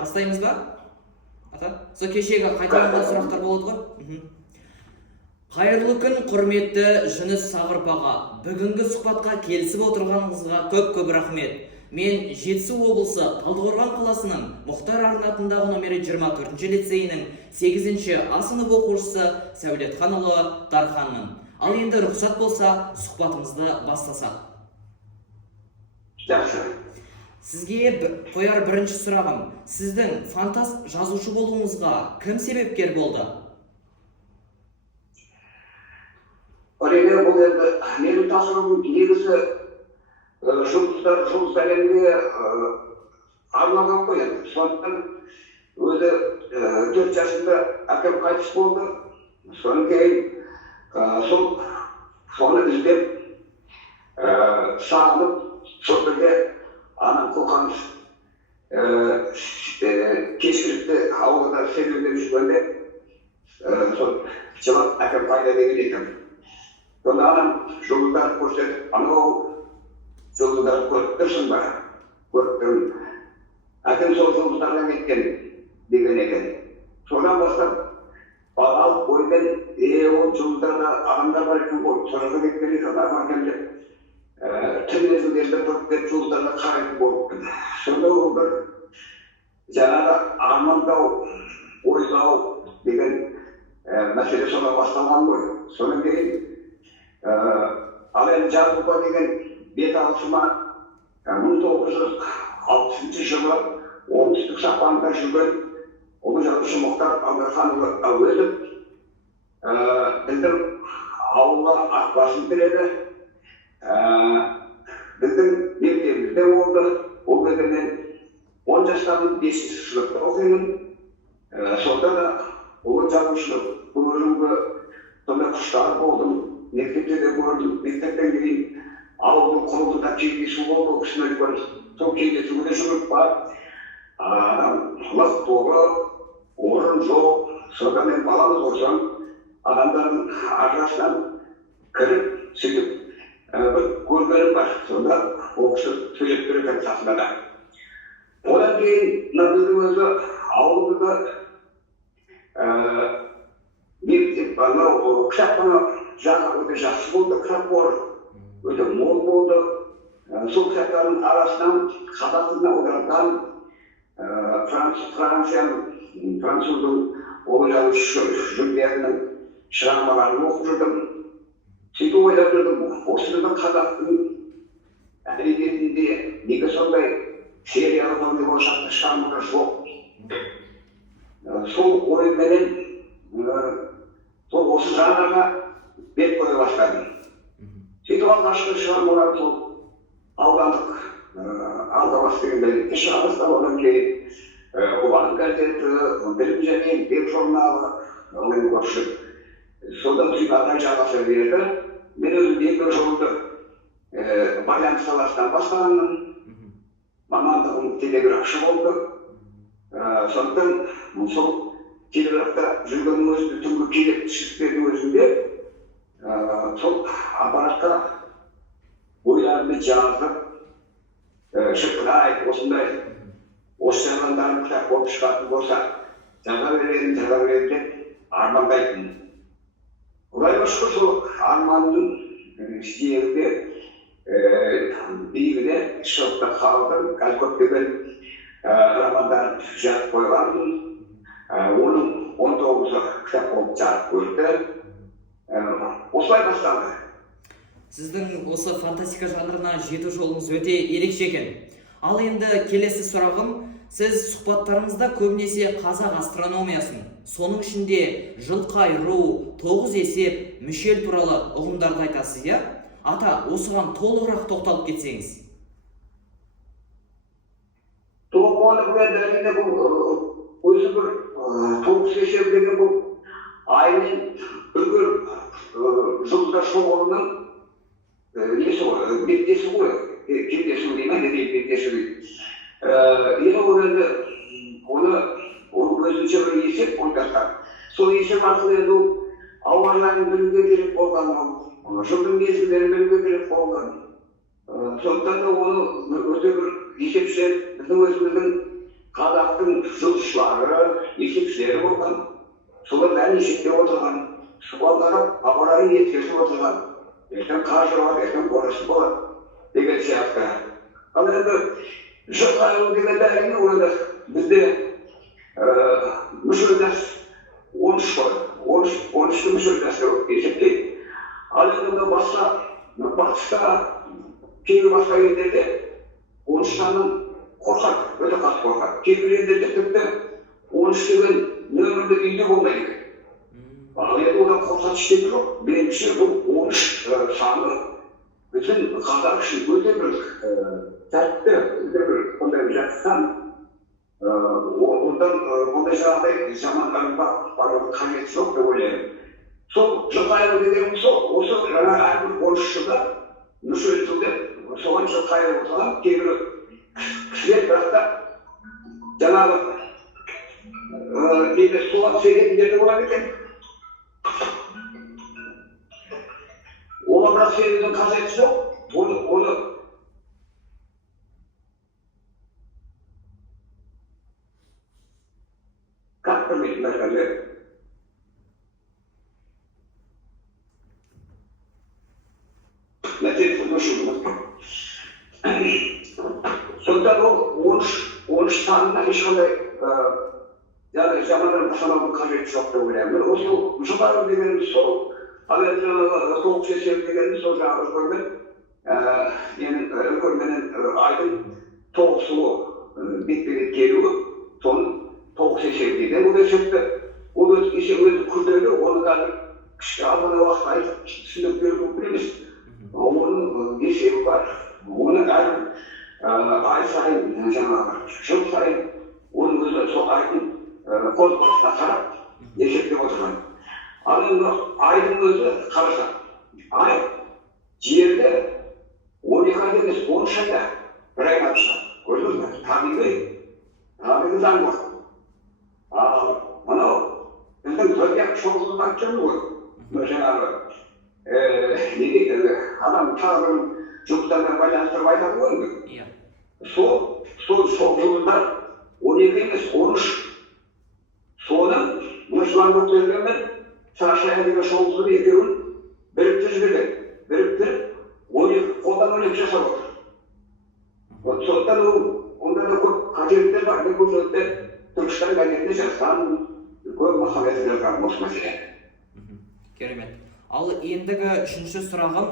Бастаймыз ба? Ата, сол кешегі қайталанған сұрақтар болады ғой. Қайырлы күн, құрметті Жүніс Сағырп аға. Бүгінгі сұхбатқа келісіп отырғаныңызға көп рахмет. Мен Жетісу облысы Талдықорған қаласының Мұхтар Арын атындағы номері 24-ші лицейінің 8-ші А сынып оқушысы Сәулетханұлы Дарханмын. Ал енді рұқсат болса, сұхбатымызды бастасақ. Жақсы. Сізге қояр бірінші сұрағым, сіздің фантаст жазушы болуыңызға кім себепкер болды? Әрине, бұл енді менің тасырым негізі жұлдыз әлемге арналған ғой енді. Сондықтан өзі 4 жасында әкем қайтыс болды. Содан кейін соны іздеп сағынып, сол бірде анам қоқаныш кешкілікті ауылда серуендеп жүргенде жылап әкем қайда деген екен. Сонда анам жұлдыздарды көрсетіп, анау жұлдыздарды көріп тұрсың ба? Көріп тұрмын. Әкем сол жұлдыздарға кеткен деген екен. Содан бастап балалық оймен, ол жұлдыздарда адамдар бар екен ғой, сораза кеткен екен адам деп түн мезгілдерінде тұрып деп жұлдыздарға қарайтын болыппын. Сонда ол бір жаңағы армандау, ойлау деген мәселе содан басталған ғой. Содан кейін ал енді жазуға деген бет алысыма 1960 жылы оңтүстік сапарында жүрген ұлы жазушы Мұхтар Дарханұлы Әуезов біздің ауылға ат басын тіреді. Біздің мектебімізде болды. Ол кезде мен 10 жастамын, 5-ші сыныпта оқимын. Сонда да ұлы жазушылық көруге сонда құштар болдым. Мектепте де көрдім. Мектептен кейін ауылдың құрылысында кездесу болды. Ол кісімен көрдім. Сол кездесуге жүріп барып, лық толы, орын жоқ. Сонда мен баламыз болсам, адамдардың арасынан кіріп, сөйтіп бір көргенім бар. Сонда ол кісі сөйлеп тұр екен қасында. Одан кейін біздің өзі ауылымызда мектеп кітапхана жағы өте жақсы болды. Кітап қоры өте мол болды. Сол кітаптардың арасынан қазақ тіліне аударылған француздың ұлы жазушы Жюль Верннің шығармаларын оқып жүрдім. Сөйтіп ойлап жүрдім, осы біздің қазақтың әдебиетінде неге сондай сериялы болашақты шығармалар жоқ. Сол ойменен осы жанрға бет қоя бастадым. Сөйтіп алғашқы шығармалар сол аудандық алғабас деген газетте шыға бастады. Одан кейін Ұлан газеті, Білім және еңбек журналы, содан кейін атай жалғаса берді. Мен өзім 2 жылды байланыс саласынан бастағанмын. Мамандығым телеграфшы болды. Сондықтан сол телеграфта жүргеннің өзінде түнгі келіп түсіріптердің өзінде сол аппаратқа ойларымды жазып, шықпырай, осындай осы жазғандарым кітап болып шығатын болса, жаза беремін деп армандайтын. Құдайға шүкір, сол арманның жиегінде биігіне шығыпта қалдым. Қазір көптеген романдарын жазып қойғанмын. Оның 19-ы кітап болып жарық көрді. Осылай басталды. Сіздің осы фантастика жанрына жету жолыңыз өте ерекше екен. Ал енді келесі сұрағым, сіз сұхбаттарыңызда көбінесе қазақ астрономиясын, соның ішінде жылқайыру, 9 есеп, мүшел туралы ұғымдарды айтасыз, иә? Ата, осыған толығырақ тоқталып кетсеңіз. Толыққанды бұл өзі бір 9 есеп деген бұл аймен үргір жұлдыздар шоғырының беттесі ғой, кептесі дейді ме, беттесі дейді. Енді ол енді оны өзінше бір есеп ойластырған. Сол есеп арқылы енді ауаның білуге керек болған, жылдың мезгілдерін білуге керек болған. Сондықтан да оны өте бір есепші біздің өзіміздің қазақтың жылшылары, есепшілері болған, солар бәрін есептеп отырған, суалдары апарайын еткізіп отырған, ертең қажы бар, ертең борышы болады деген сияқты. Ал енді жыл айлы деген әрине оны бізде мүшелдес 13 қой, 13-ті мүшелдес деп есептейді. Ал енді басқа батыста кейбір басқа елдерде 13-тан қорқады, өте қатты қорқады. Кейбір елдерде тіпті 13 деген нөмірді үйде болмайды. Ал енді одан қорқады ештеңе жоқ. Меніңше бұл 13 саны bütün қазақ үшін өте бір тәртіпті, өте бір ондай жатқан, ондан ондай жағдай замандарында барудың қажеті жоқ деп ойлаймын. Сол жылқайыру дегеніміз осы жаңа әрбір 13 жылда мүшелтілдеп, соған жылқайыру отырған кейбір кісілер, бірақ та жаңағы суға түсетіндер де болады екен. Оған бірақ сенудің қажеті жоқ. Оны как білмейтін нәрселер. Нәтижесі мүшел. Сондықтан ол 13 санына ешқандай жамандар жасамаудың қажеті жоқ деп ойлаймын. Осы жылдары дегеніміз сол. Ал енді жаңағы тоғыз шешен дегеніміз сол жаңағы көрмен, менің көрменен айдың тоғыз сұлу бетпе-бет келуі, соның тоғыз шешен дейді. Ол есепті, ол өзі күрделі, оны да кішкі алғаны уақыт айтып түсіндіріп беру мүмкін емес. Оның есебі бар. Оны әрбір ай сайын, жаңағы жыл сайын, оның өзі сол айдың қозғалысына қарап есептеп отырған. Ал енді айдың өзі қараса, ай жерде 12 айда емес 13 айда бір айға түседі. Көрдіңіз бе? Табиғи заң бар. Ал мынау біздің зодиак шоғысының айтқаны ғой. Жаңағы не дейді, адам тағдырын жұлдыздармен байланыстырып айтады ғой енді. Сол жұлдыздар 12 емес 13. Соны мұсылман көтерілгенмен Сарашая деген шоғысының екеуін біріктіріп жіберген. Біріктіріп 12 қолдан 12 жасап отыр. Сондықтан онда да көп қателіктер бар. Мен бұл жөнінде Түркістан газетінде жазған, көп мақалалар жазған осы мәселе. Керемет. Ал ендігі үшінші сұрағым,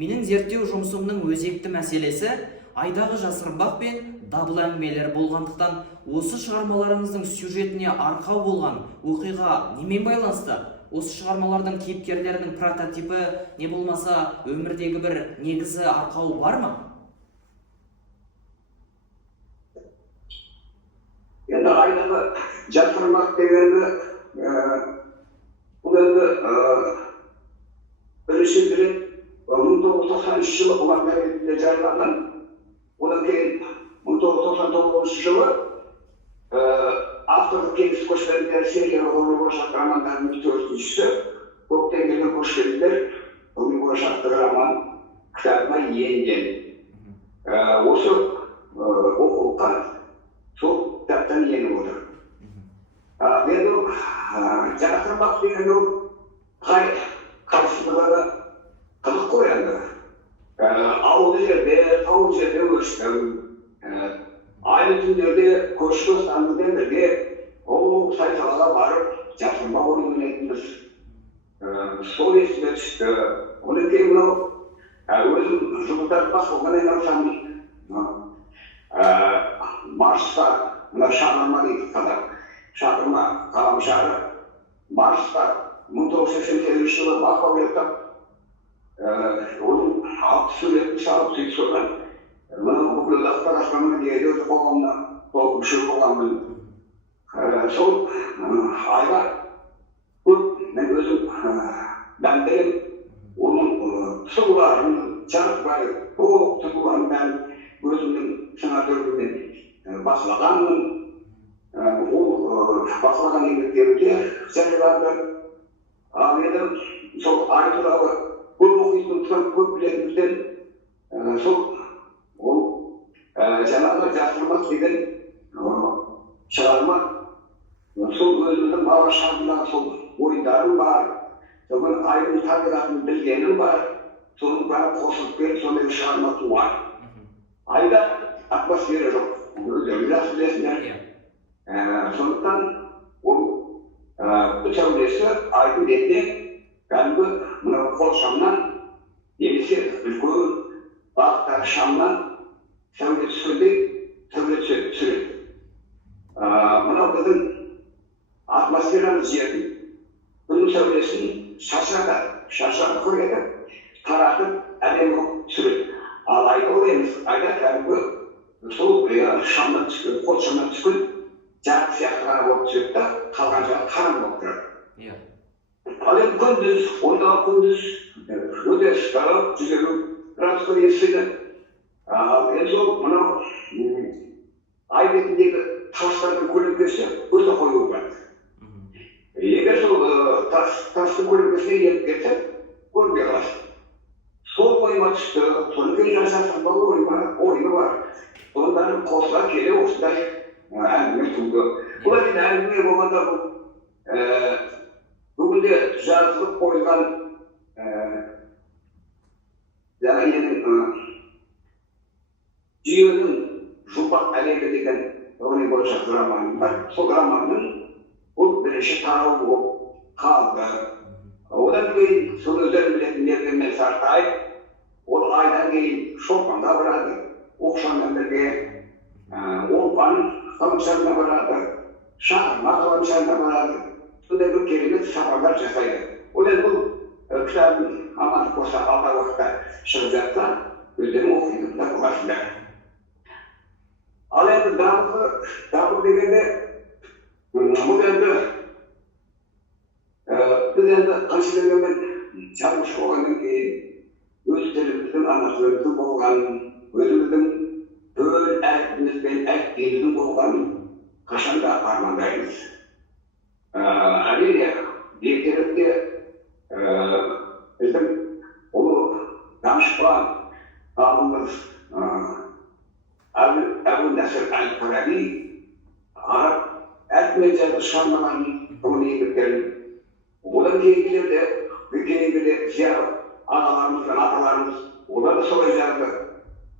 менің зерттеу жұмысымның өзекті мәселесі айдағы жасырынбақ пен дабыл әңгімелер болғандықтан, осы шығармаларыңыздың сюжетіне арқау болған оқиға немен байланысты? Осы шығармалардың кейіпкерлерінің прототипі не болмаса өмірдегі бір негізі арқауы бар ма? Енді айдағы жасырынбақ дегенді бұл енді бірінші рет 1993 жылы ұлан газетінде жарияланған. Одан кейін 1999 жылы авторлық кеңес көшпенділер серия ғылыми болашақ романдарының 4-шісі көптен келген көшпенділер ғылыми болашақтық роман кітабына енген. Осы оқулыққа сол кітаптан еніп отыр. Енді жасырынбақ деген ол қай қарсылығы қызық қой енді. Ауылды жерде өстім. Айлы түндерде көрші достарымызбен бірге ол сай-салаға барып жасырынбақ ойын ойнайтынбыз. Сол есіме түсті. Одан кейін мынау өзім жұмыстарды басқарумен айналысамын. Марста мына шағырма дейді қазақ. Шағырма қаламшары. Марста 1988 жылы бақылау жасап, оның 60 суретін салып сөйтіп содан бүкіл ақпараттарының дерегі қоғамына толық мүше болғанмын. Сол айға көп мен өзім дәмдеген оның сұлуларын, жарықбай, толық тұтылған бәрін өзімнің санаториймен бақылағанмын. Ол бақылаған еңбектерімде жарияланды. Ал енді сол ай туралы көп оқитындықтан, көп білетіндіктен сол ол жаңағы жасырынбақ деген шығарма сол өзіміздің бала шағымдағы сол ойындарым бар, соған айдың табиғатын білгенім бар, соның бәрі қосылып келіп сондай бір шығарма туған. Айда атмосфера жоқ, өздеріңіз жақсы білесіңдер. Сондықтан ол күн сәулесі айдың бетіне кәдімгі мынау қол шамнан немесе үлкен бағыттағы шамнан сәуле түскендей сәуле түсіреді. Мынау біздің атмосферамыз жердің күннің сәулесін шашыратып қойып таратып әдемі қылып түсіреді. Ал айда ол емес, айда кәдімгі сол шамнан түскен, қол шамнан түскен жарық сияқты ғана болып түседі да, қалған жағы қараңғы болып тұрады. Ал енді күндіз, ойдағы күндіз өте ыстық, 150 градусқа дейін ысиды. Ал енді сол мынау ай бетіндегі тастардың көлеңкесі өте қою болады. Егер сол тастың көлеңкесіне еніп кетсе, көрінбей қаласың. Сол ойыма түсті, соны кейін жасасында ойыны бар. Соның бәрін қосыла келе осындай әңгіме туды. Бұл әден әңгіме болғанда бүгінде жазылып қойылған жүйенің жұмбақ әлемі деген ғылыми бойынша романым бар. Сол романның бұл бірінші тарауы болып қалды. Одан кейін сол өздерін білетін Мергенмен Сартаев, ол айдан кейін Шолпанға барады, Оқшанмен бірге, Олпан ғаламшарына барады, Шағырма ғаламшарына барады. Сондай бір керемет сапарлар жасайды. Ол енді бұл кітабын амандық болса алдағы уақытта шығып жатса, өздерің оқитындар боласыңдар. Ал енді даму дегенде, бұл енді біз енді қанша дегенмен жазушы болғаннан кейін өз тіліміздің, ана тіліміздің болғанын, өзіміздің төл әрпімізбен әліпбиіміздің болғанын қашанда армандаймыз. Әрине, ертеректе біздің ұлы данышпан ғалымымыз Әбу-Насыр әл-Фараби араб әрпімен жазып шығармаған ғылыми еңбектерін, одан кейінгілерде зиялы ағаларымыз бен аталарымыз олар да солай жазды.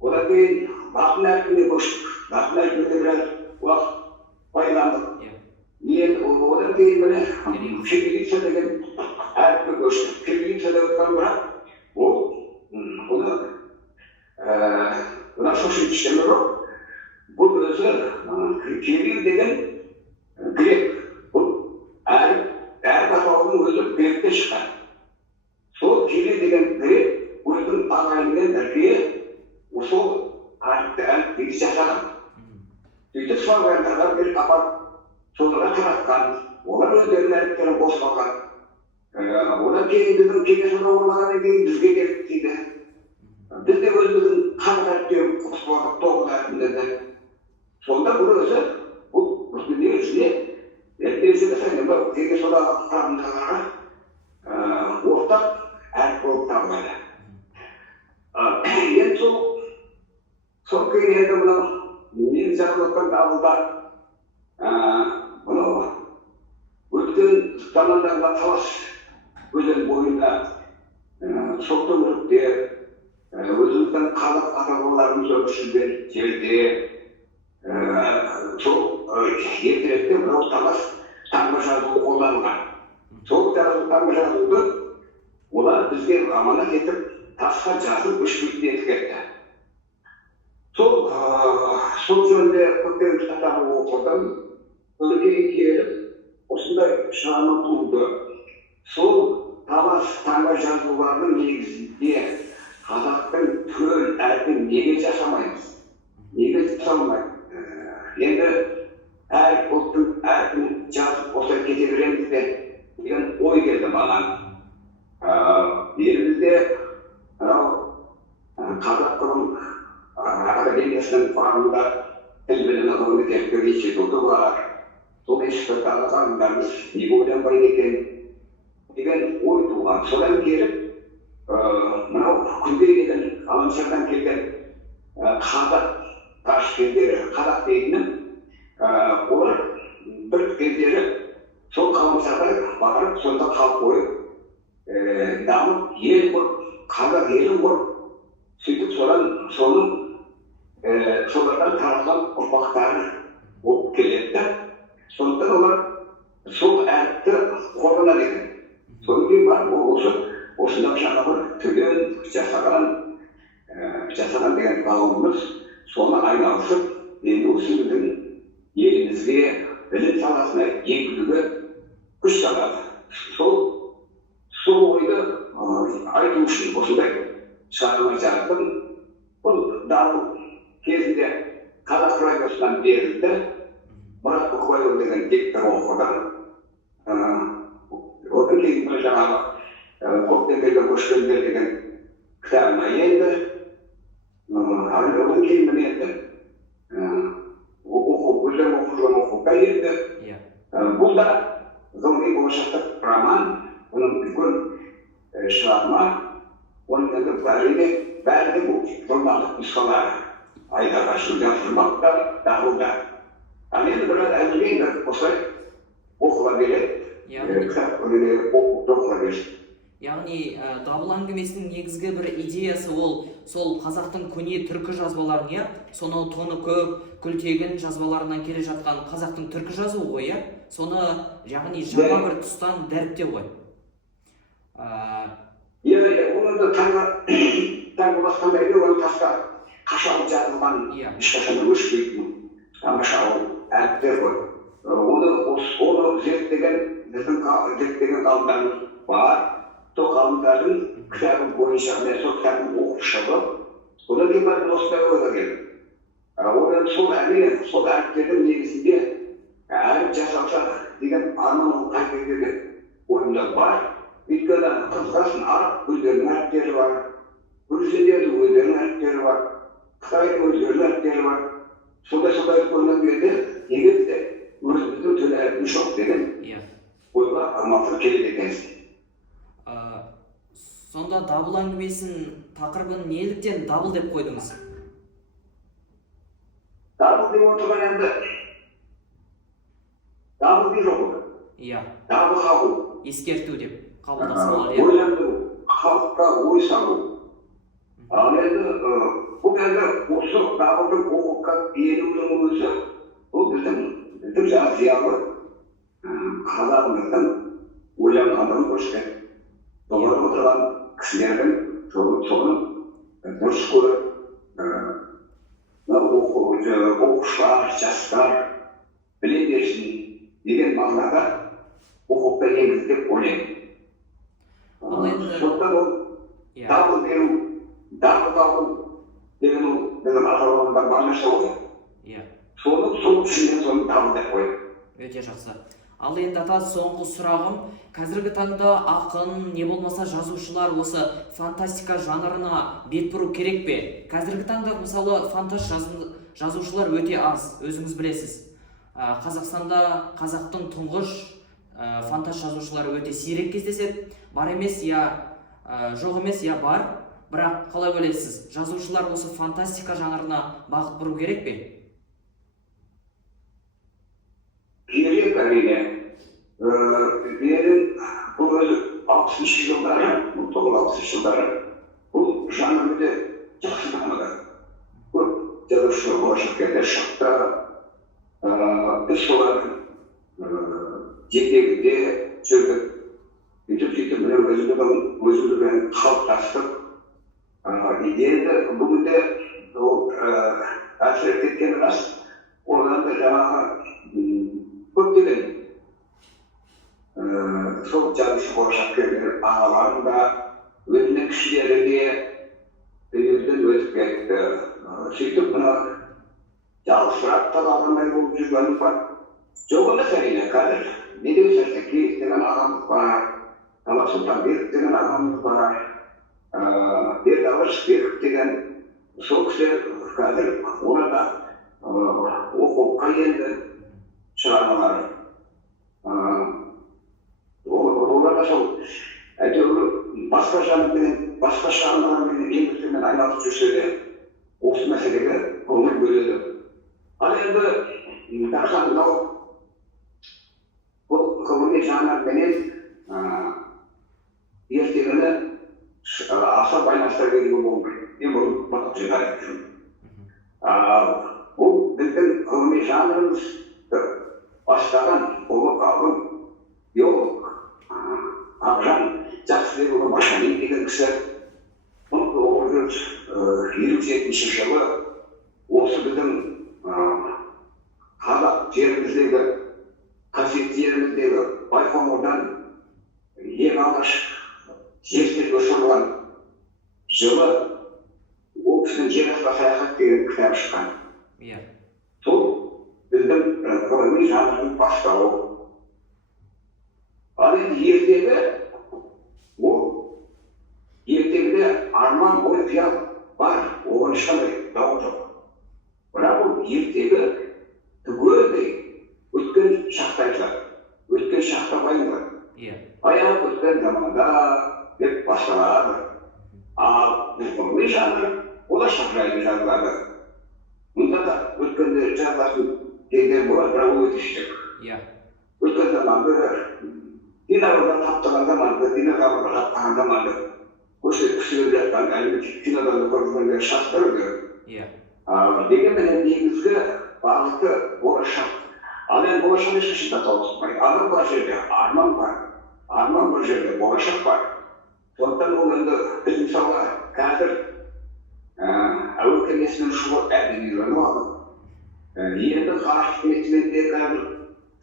Одан кейін латын әрпіне көштік. Латын әрпіне біраз уақыт пайдаландық. Одан кейін міне кириллица деген әріпке көштік. Кириллица деп отқан бірақ ол бұдан шошын ештеңе жоқ. Бұл өзі кирилл деген грек. Бұл әр атаудың өзі гректен шыққан. Сол кирилл деген грек өзінің ағайынымен бірге сол әліпбиді жасаған. Сөйтіп славяндарға беріп апарып соларға таратқан. Олар өздерінің әріптерін қосып алған. Одан кейін біздің кеңес одағы орнағаннан кейін бізге келіп тиді. Біз де өзіміздің қанық әріптерін қосып алдық, тоғыз әрпіндерді. Сонда бұл өзі, бұл негізінде кеңес одағы құрамындағыларға ортақ әріп болып табылады. Енді сол кейін енді мынау мен жазып отқан дабылда мынау өткен замандағы талас өзен бойында сол төңіректе өзіміздің қазақ ата-бабаларымыз өмір сүрген жерде сол ертеректе мынау талас таңба жазуы қолданылған. Сол таңба жазуды олар бізге аманат етіп тасқа жазып өшпейтін етіп кетті. Сол жөнінде көптеген кітаптарды оқыдым. Содан кейін келіп осындай шығарма туды. Сол талас таңба жазуларының негізінде қазақтың төл әрпін неге жасамаймыз? Неге жасалмайды? Енді әр ұлттың әрпін жазып осылай кете береміз бе деген ой келді маған. Елімізде қазақ ғылым академиясының құрамында тіл білімі ғылыми зерттеу институты бар. Сол институттағы ғалымдарымыз неге ойланбайды екен деген ой туған. Содан келіп мынау күнге келген ғаламшардан келген қазақ ташкендері, қазақ дейтінім олар бір кездері сол қаламсарбай барып сонда қалып қойып дамып ел құрып қазақ елін құрып сөйтіп солардан таралған ұрпақтары болып келеді да сондықтан олар сол әріпті қолданады екен. Содан кейін барып осындағы жаңа бір түген жасаған деген ғалымымыз соны айналысып енді осы біздің елімізге білім саласына енгізуге күш салады. Сол ойды айту үшін осындай шығарма жаздым. Бұл дау кезінде Қазақ радиосынан берілді. Мұрат Бұқыбайұлы деген диктор оқыды. Одан кейін жаңағы көктемдегі көшкендер деген кітабыма енді. Одан кейін міне енді өздерім оқып оқуға енді. Бұл да ғылыми болашақтық роман, оның үлкен шығарма, оның енді бәрі бұл журналдық нұсқалары. Айдарға жүрген форматта дағылда. Ал енді біраз әңгіме осылай оқуға береді. Кітап оқуға береді. Яғни дабыл әңгімесінің негізгі бір идеясы ол сол қазақтың көне түркі жазбаларын, сонау тоны көп, күлтегін жазбаларынан келе жатқан қазақтың түркі жазуы ғой, соны яғни жаңа бір тұстан дәріптеу ғой. Оны да таңғы басқандай оны тасқа қашалып жазылған ешқашан өшпейтін тамаша әріптер ғой. Оны зерттеген ғалымдарымыз бар. Сол ғалымдардың кітабы бойынша сол кітабын оқып шығып, одан кейін барып осындай ойға келдім. Одан сол әріптердің негізінде әріп жасалса деген арман қайта деген ойымда бар. Өйткені қызғасын араб өздерінің әріптері бар, грузиндердің өздерінің әріптері бар, Қытайдың өздерінің әріптері бар. Сондай көрген кезде неге бізде өзіміздің төл әріпіміз жоқ деген ойға алматыға келеді екенсің. Сонда дабыл әңгімесін тақырыбын неліктен дабыл деп қойдыңыз? Дабыл деп отырған енді дабыл деп жоқ. Дабыл қағу. Ескерту деп қабылдаса болады. Ойландыру, халыққа ой салу. Ал енді бұл енді осы дабылдың оқуға беруінің өзі бұл біздің зиялы қазағымыздың ойланғандығын көрсетеді. Олар отырған кісілердің соны дұрыс көріп, оқушылар, жастар біле берсін деген мағынада оқуға енгізді деп ойлаймын. Сондықтан ол дабыл беру, дабыл қағу деген ол біздің ата-бабамыздан бар нәрсе ғой. Сол түсінген соны дабыл деп қойды. Өте жақсы. Ал енді ата, соңғы сұрағым, қазіргі таңда ақын, не болмаса жазушылар осы фантастика жанрына бет бұру керек пе? Қазіргі таңда мысалы жазушылар өте аз, өзіңіз білесіз. Қазақстанда қазақтың тұңғыш фантаст жазушылары өте сирек кездеседі. Бар емес, жоқ емес, бар. Бірақ қалай ойлайсыз, жазушылар осы фантастика жанрына бағыт бұру керек пе? Керек әрине. Менің бұл өзі 60-шы жылдары, 1960 жылдары бұл жанр өте жақсы дамыды. Көп жазушылар болашақта шықты. Біз солардың жетегінде жүрдік. Сөйтіп өзімізбен қалыптастық. Енді бүгінде әсер еткен рас, одан да жаңағы көптеген сол жазушы болашақкерлер ағаларым да өзінің кішілері де өнерден өтіп кетті. Сөйтіп мына жалғызсырап тазалғандай болып жүргенім бар. Жоқ емес әрине, қазір Медеу Сәрсекеев деген ағамыз бар, Талап Сұлтанбеков деген ағамыз бар, Бердабай Шықбеков деген сол кісілер қазір оларда оқуға енді шығармалары. Оларға сол әйтеуір басқа жанрмен еңбектермен айналысып жүрсе де осы мәселеге көңіл бөледі. Ал енді Дархан мынау бұл ғылыми жанрменен ертеңіне аса байланыстыра беруге болмайды. Мен бұл бақыт жинап жүрмін. Бұл біздің ғылыми жанрымызды бастаған ұлы ғалым, биолог Ақжан Жақсыбекұлы Машанин деген кісі 1957 жылы осы біздің қазақ жеріміздегі қасиетті жеріміздегі Байқоңырдан ең алғаш зерттеліп ұшырылған жылы ол кісінің жер асты саяхат деген кітап шыққан. Сол біздің ғылыми жанрдың бастауы. Ал енді ертегіде арман ой қиял бар, оған ешқандай дау жоқ. Бірақ ол ертегі түгелдей өткен шақта айтылады, өткен шақта баяндалады. Баяғы өткен заманда деп басталады. Ал ғылыми жанр болашақ жайлы жазылады. Мұнда да өткенде жазылатын кездер болады, бірақ ол өте шек. Өткен заманды динозаврдан таптаған заманды, динозаврдан таптаған заманды көрсеткісі жатқан әлеуметтік кинодан көргендер шақтырды. Дегенмен негізгі бағыты болашақ. Ал енді болашақ ешқашанда тоғыспайды. Адам бар жерде арман бар, арман бар жерде болашақ бар. Сондықтан ол енді біз мысалға қазір әуе кемесімен ұшуға әбден үйреніп алдық. Енді ғарыш кемесімен де қазір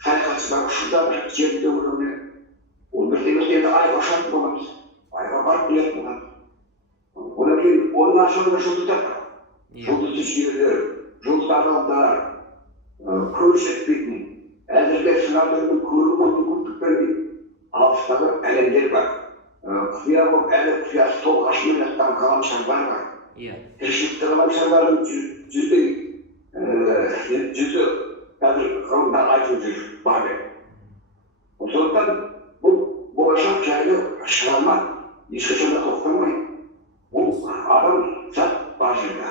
саяхатшылар ұшып жатыр, жерде өңіріне. Ол бірте-бірте айға ұшатын боламыз, айға барып келетін боламыз. Одан кейін оның ашылығы жұлдыздар бар. Жұлдызды жүйелер, жұлдыз аралдар, көріс етпейтін, әзірге сыңарлардың көріп мүмкіндік бермейтін алыстағы әлемдер бар. Құпия болып әлі құпиясы толық ашылмай жатқан ғаламшарлар бар. Тіршілікті ғаламшарлардың жүзі қазір ғылымда айтылып жүр бар деп. Сондықтан бұл болашақ жайлы шығарма ешқашанда тоқтамайды. Бұл адам зат бар жерде.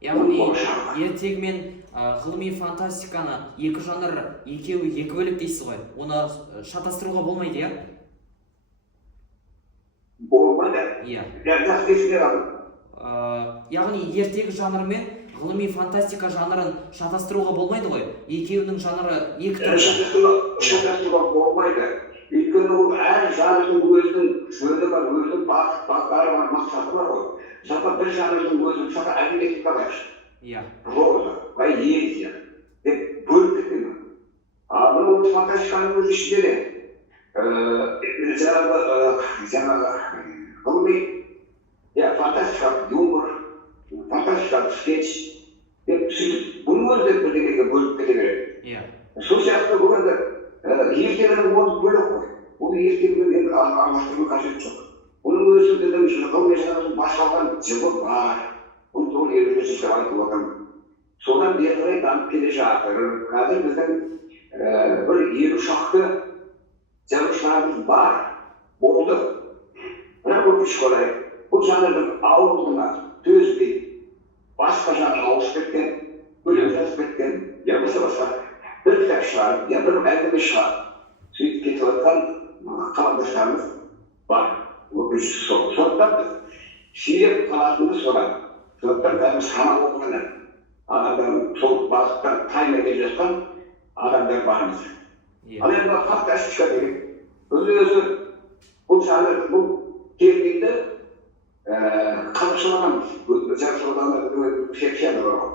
Яғни ертегі мен ғылыми фантастиканы екі жанр екеуі екі бөлек дейсіз ғой. Оны шатастыруға болмайды, иә? Болмайды. Яғни ертегі жанры мен ғылыми фантастика жанрын шатастыруға болмайды ғой. Екеуінің жанры екі түрлі. Шатастыруға болмайды. Өйткені ол әр жанрдың өзінің жөні бар, өзінің бағыттары бар, мақсаты бар ғой. Мысалға бір жанрдың өзі, мысалға әдебиетті алайықшы. Проза, поэзия деп бөліп кетемін. Ал ол фантастиканың өзі ішінде жаңағы ғылыми, фантастикалық юмор, фантастикалық скетч деп сөйтіп бұның өзі бірдеңеге бөліп кете береді. Сол сияқты бүгінгі ертегінің орны бөлек қой. Бұл ертегімен араластыру қажет жоқ. Оның өзі біздің ғылыми жанрдың басталған жылы бар. Бұл 1950 деп айтып отырмын. Содан бері қарай дамып келе жатыр. Қазір біздің бір 50 шақты жазушыларымыз бар, болды. Бірақ өкінішке орай бұл жанрдың ауырлығына төзбей, басқа жанр ауысып кеткен, өлең жазып кеткен, я болмаса бір кітап шығарып, я бір әңгіме шығарып, сөйтіп кетіп жатқан қаламдастарымыз бар. Өкініштісі сол. Сондықтан біз сиреп қалатынымыз содан. Сондықтан қазір саналы оқығаннан адамдар сол бағыттан таймай келе жатқан адамдар бармыз. Ал енді фантастика деген өзі бұл жанр, бұл терминді қазақшалағанбыз. Жаршылағандар секцияда бар ғой.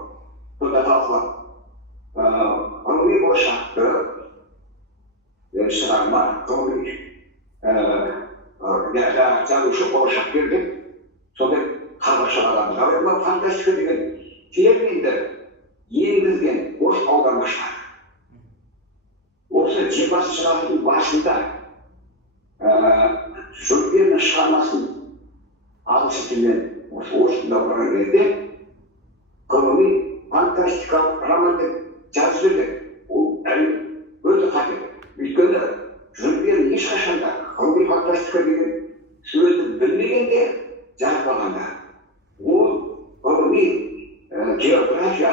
Сонда талқылап. Ғылыми болашақты шығарма, ғылыми жазушы болашақ берді. Сондай қазақшалағанбыз. Ал енді фантастика деген терминді енгізген орыс аудармашылар. Осы 20-шы ғасырдың басында Жюль Верннің шығармасын ағылшын тілінен орыс тілінде аударған кезде ғылыми фантастикалық роман деп жазып жіберген. Ол өте қате. Өйткені Жюль Верн ешқашанда ғылыми фантастика деген сөзді білмегенде жазбағанда. Ол ғылыми география,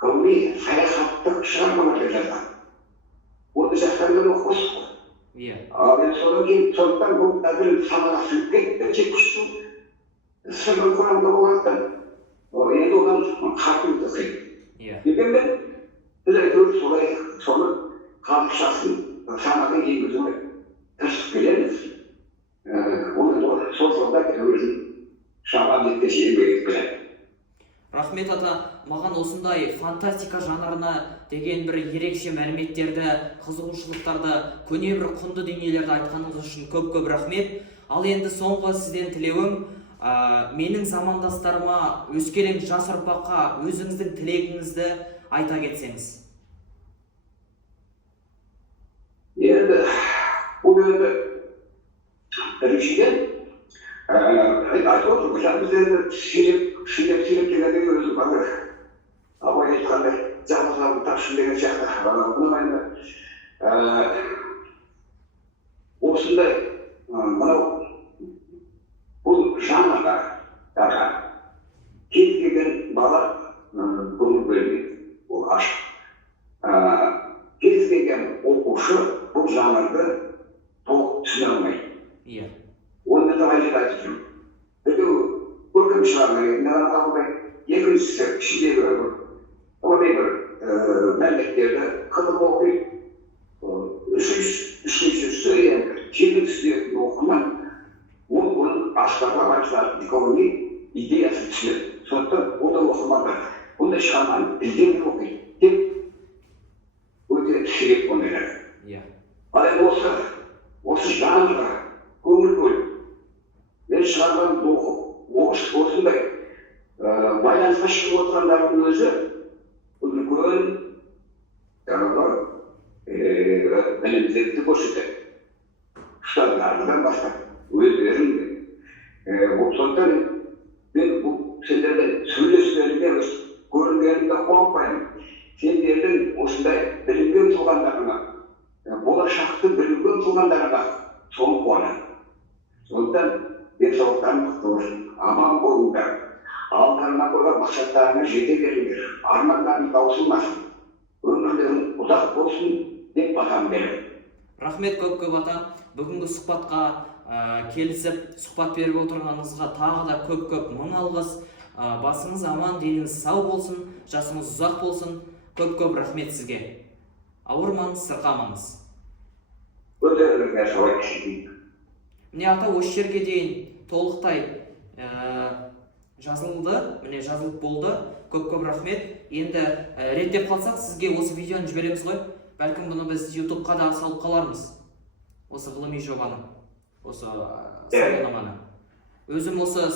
ғылыми саяхат артық шығармалар жазған. Оны жастардан оқымайсыз ғой. Иә. Ал енді содан кейін сондықтан бұл әділ санаға сіңіп кетті. 70 жыл сырдың құрамында болғандықтан енді одан хатым тасайды. Иә. Дегенмен біз әйтеуір солай соны қазақшасын санаға енгізуге тырысып келеміз. Оны сол жолда өзін шамам жеткенше еңбек етіп келемін. Рахмет ата, маған осындай фантастика жанрына деген бір ерекше мәліметтерді, қызығушылықтарды, көне бір құнды дүниелерді айтқаныңыз үшін көп рахмет. Ал енді соңғы сізден тілеуім, менің замандастарыма, өскелең жас ұрпаққа өзіңіздің тілегіңізді айта кетсеңіз. Енді бұл енді біріншіден айтып отырмын, біз енді сиреп дегенде өзі бана абай айтқандай жалғыздардың тапшын деген сияқты бұны осындай мынау бұл жанрға кез келген бала көңіл бөлмейді, ол ашық. Кез келген оқушы бұл жанрды толық түсіне алмайды. Иә. Оны қалай жерде айтып жүрмін. Біреу көркем шығармай, қабылдай, екіншісі ішіндегі ғылыми бір мәліметтерді қызық оқиды. Үшіншісі енді желдің үстінде оқырман, оның ашқарға баршылар экономи идеясын түсінеді. Сондықтан ол да оқырмандар бұндай шығарманы ізденіп оқиды деп өте сирек ондайлар. Иә. Ал енді осы жанрға көңіл бөліп, мен шығарғанымды оқып, осындай байланысқа шығып отырғандардың өзі үлкен білімділікті көрсетеді. Ұстаздардан бастап, өздерін сондықтан мен бұл сендердің сөйлескеніңе көрінгенімді қуанбаймын. Сендердің осындай білімге ұмтылғандарыңа, болашақты білімге ұмтылғандарыңа соны қуанамын. Сондықтан денсаулықтарың мықты болсын, аман болыңдар, алдарына қойған мақсаттарыңа жете беріңдер, армандарың таусылмасын, өмірлерің ұзақ болсын деп батам беремін. Рахмет көп ата, бүгінгі сұхбатқа келісіп сұхбат беріп отырғаныңызға тағы да көп мың алғыс. Басыңыз аман, деніңіз сау болсын, жасыңыз ұзақ болсын. Көп рахмет сізге. Ауырмаңыз, сырқамаңыз. Өздеріңізге солай кішігейін. Міне ата, осы жерге дейін толықтай жазылды, міне жазылып болды. Көп рахмет. Енді реттеп қалсақ, сізге осы видеоны жібереміз ғой. Бәлкім бұны біз YouTube-қа да салып қалармыз. Осы ғылыми жобаны, осы сауалнаманы. Өзім осы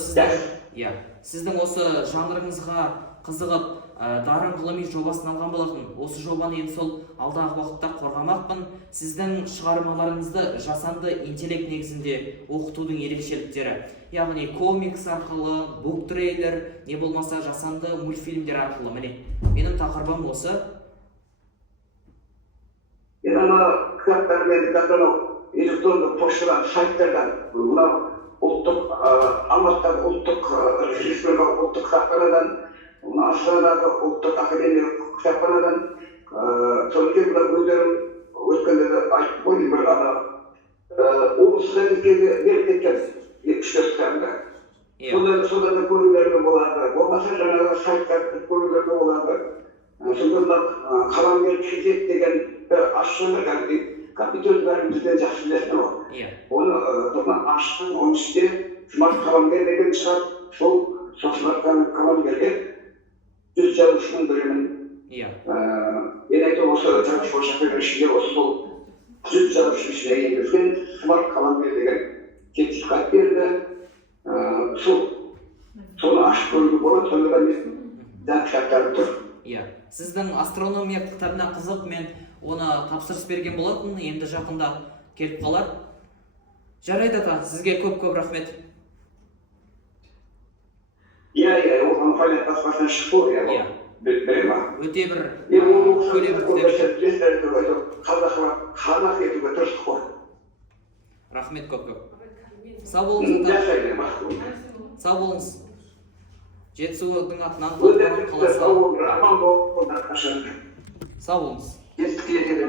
сіздің осы жанрыңызға қызығып, дарын ғылыми жобасын алған болатын. Осы жобаны енді сол алдағы уақытта қорғамақпын. Сіздің шығармаларыңызды жасанды интеллект негізінде оқытудың ерекшеліктері. Яғни комикс арқылы, бук трейлер, не болмаса жасанды мультфильмдер арқылы. Міне, менің тақырыбым осы. Ана кітаптармен электронды поштадан, сайттардан, ұлттық Алматыдағы ұлттық республикалық ұлттық кітапханадан, Астанадағы ұлттық академиялық кітапханадан, сондықтан бұлар өздерін өткенде айтып қойды бір облыстық газеттерге беріп кеткен 2-3 кітабында. Содан да көруге болады, болмаса жаңағы сайттарды көруге болады. Сондықтан қаламгер кезет деген ашылды компьютер бәрімізден жақсы білесің ғой. Оны аштың оның ішінде смарт қаламгер деген шығар, сол смарт қаламгерге 100 жазушының бірімін. Мен айтам осы жазушы шақырған ішінде осы сол 100 жазушының ішіне енгізген смарт қаламгер деген сертификат берді. Соны ашып көруге болады, сонда да мен заң кітаптары тұр. Сіздің астрономия кітабына қызық, мен оны тапсырыс берген болатын, енді жақында келіп қалар. Жарайды ата, сізге көп рахмет. Оған файлет баспасынан шықпу, білемін. Өте бір қанақ етуге тырыстық қой. Рахмет көп. Сау болыңыз ата. Сау болыңыз. Жетісудың атынан Аман болыңдар қашан. Sağ olыңыз. Естік келеді